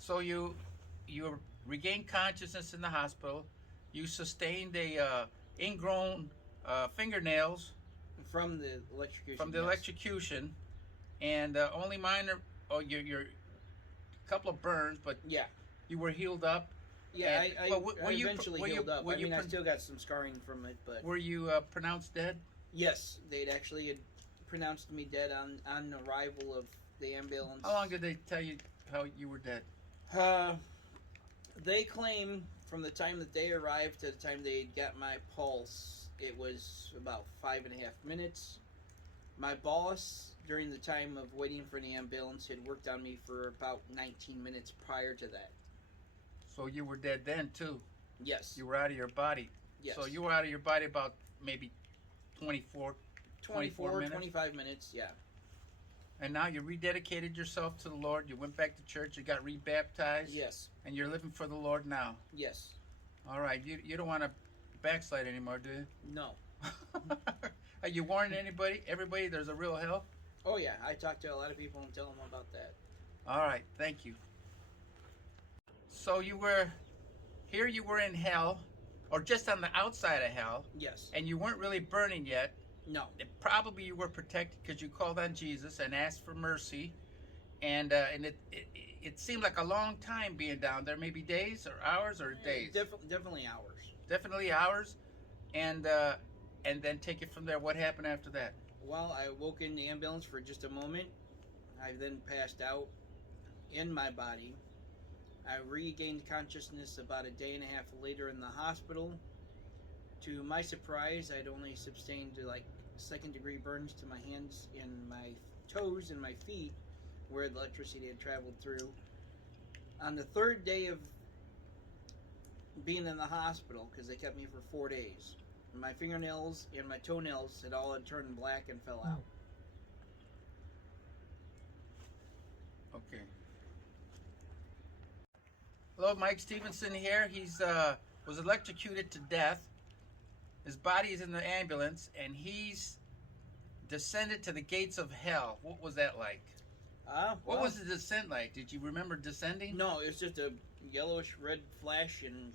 So you regained consciousness in the hospital. You sustained a ingrown fingernails From the electrocution. from the Yes. electrocution, and only minor. Oh, your couple of burns, but Yeah. you were healed up. Yeah, And, I, well, I eventually healed up. I mean, I pro- still got some scarring from it, but were you pronounced dead? yes, they'd actually had pronounced me dead on arrival of the ambulance. How long did they tell you how you were dead? Uh, they claim from the time that they arrived to the time they got my pulse, it was about 5.5 minutes. My boss, during the time of waiting for the ambulance, had worked on me for about 19 minutes prior to that. So you were dead then too. Yes. You were out of your body. Yes. So you were out of your body about maybe 24 minutes. 25 minutes, yeah. And now you rededicated yourself to the Lord. You went back to church. You got rebaptized. Yes. And you're living for the Lord now. Yes. All right. You don't want to backslide anymore, do you? No. Are you warning everybody there's a real hell? Oh, yeah. I talk to a lot of people and tell them about that. All right. Thank you. So you were in hell, or just on the outside of hell. Yes. And you weren't really burning yet. No. Probably you were protected because you called on Jesus and asked for mercy, and it seemed like a long time being down there, maybe days or hours or days. Definitely hours. Definitely hours, and then take it from there. What happened after that? Well, I woke in the ambulance for just a moment. I then passed out in my body. I regained consciousness about a day and a half later in the hospital. To my surprise, I'd only sustained like second-degree burns to my hands and my toes and my feet where the electricity had traveled through. On the third day of being in the hospital, because they kept me for 4 days, my fingernails and my toenails had all turned black and fell out. Okay. Hello, Mike Stevenson here. He's was electrocuted to death. His body is in the ambulance, and he's descended to the gates of hell. What was that like? What was the descent like? Did you remember descending? No, it was just a yellowish red flash, and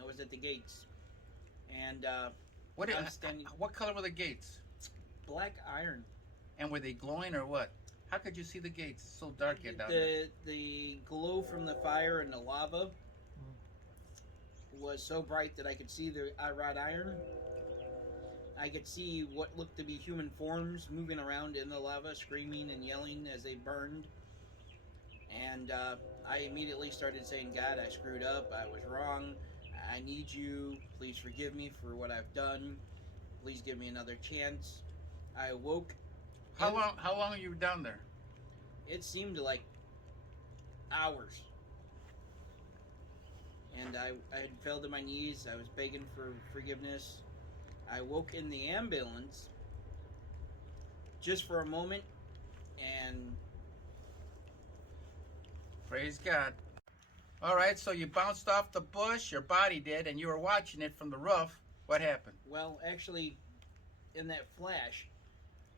I was at the gates. And what color were the gates? Black iron. And were they glowing or what? How could you see the gates? It's so dark here down there. The glow from the fire and the lava was so bright that I could see the wrought iron. I could see what looked to be human forms moving around in the lava, screaming and yelling as they burned. And I immediately started saying, God, I screwed up. I was wrong. I need you. Please forgive me for what I've done. Please give me another chance. I awoke. How long were you down there? It seemed like hours. And I had fell to my knees. I was begging for forgiveness. I woke in the ambulance just for a moment, and praise God. All right, so you bounced off the bush, your body did, and you were watching it from the roof. What happened? Well, actually, in that flash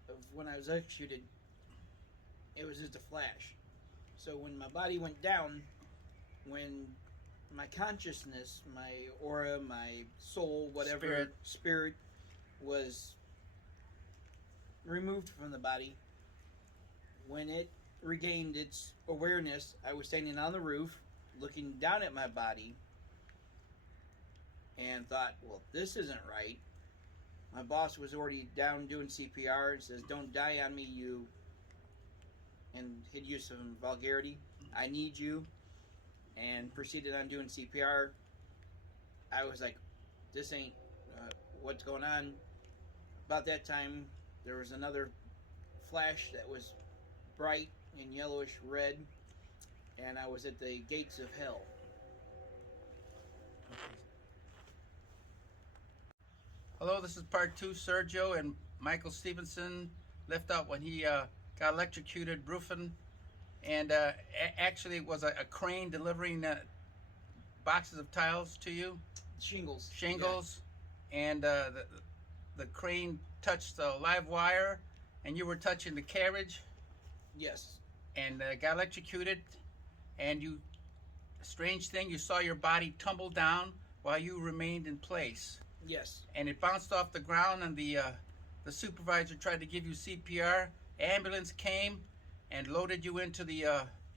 of when I was executed, it was just a flash. So when my body went down, when my consciousness, my aura, my soul, whatever, spirit was removed from the body, when it regained its awareness, I was standing on the roof, looking down at my body, and thought, well, this isn't right. My boss was already down doing CPR and says, don't die on me, you, and he'd use some vulgarity. I need you. And proceeded on doing CPR. I was like, this ain't what's going on. About that time, there was another flash that was bright and yellowish red, and I was at the gates of hell. Hello, this is part 2. Sergio and Michael Stevenson left out when he got electrocuted roofing. And actually, it was a crane delivering boxes of tiles to you. Shingles. Yeah. And the crane touched the live wire, and you were touching the carriage. Yes. And got electrocuted, and you strange thing, you saw your body tumble down while you remained in place. Yes. And it bounced off the ground, and the supervisor tried to give you CPR. Ambulance came and loaded you into the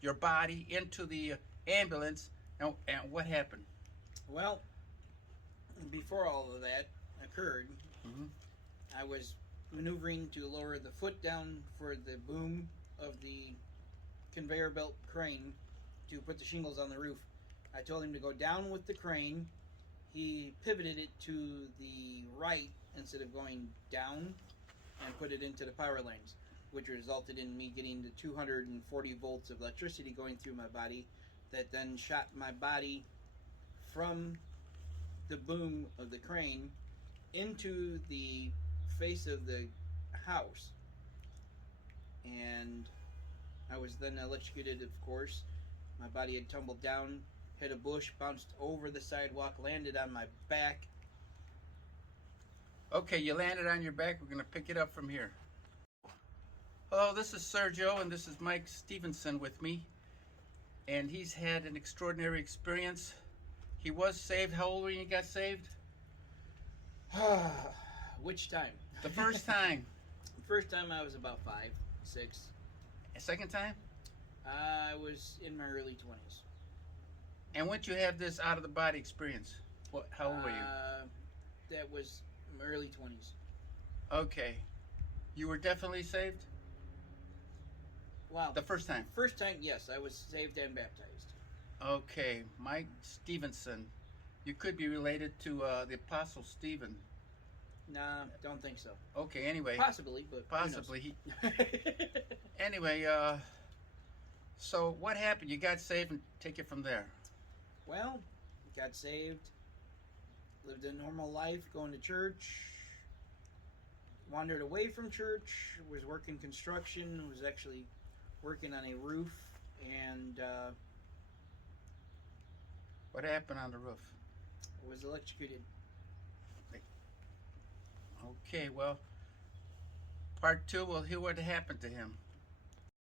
your body into the ambulance. And what happened? Well, before all of that occurred, Mhm. I was maneuvering to lower the foot down for the boom of the conveyor belt crane to put the shingles on the roof. I told him to go down with the crane. He pivoted it to the right instead of going down and put it into the power lines, which resulted in me getting the 240 volts of electricity going through my body that then shot my body from the boom of the crane into the face of the house. And I was then electrocuted, of course. My body had tumbled down, hit a bush, bounced over the sidewalk, landed on my back. Okay, you landed on your back. We're going to pick it up from here. Hello, this is Sergio, and this is Mike Stevenson with me. And he's had an extraordinary experience. He was saved. How old were you when you got saved? Which time? The first time. First time I was about 5, 6. A second time? I was in my early 20s. And when did you have this out of the body experience? How old were you? That was my early 20s. Okay. You were definitely saved? Wow. The first time? First time, yes, I was saved and baptized. Okay. Mike Stevenson. You could be related to the Apostle Stephen. Nah, don't think so. Okay, anyway. Possibly, but Possibly. who knows? Anyway, so what happened? You got saved, and take it from there. Well, got saved, lived a normal life, going to church, wandered away from church, was working construction, was actually working on a roof, and What happened on the roof? was electrocuted. Okay, well, part 2, we'll hear what happened to him.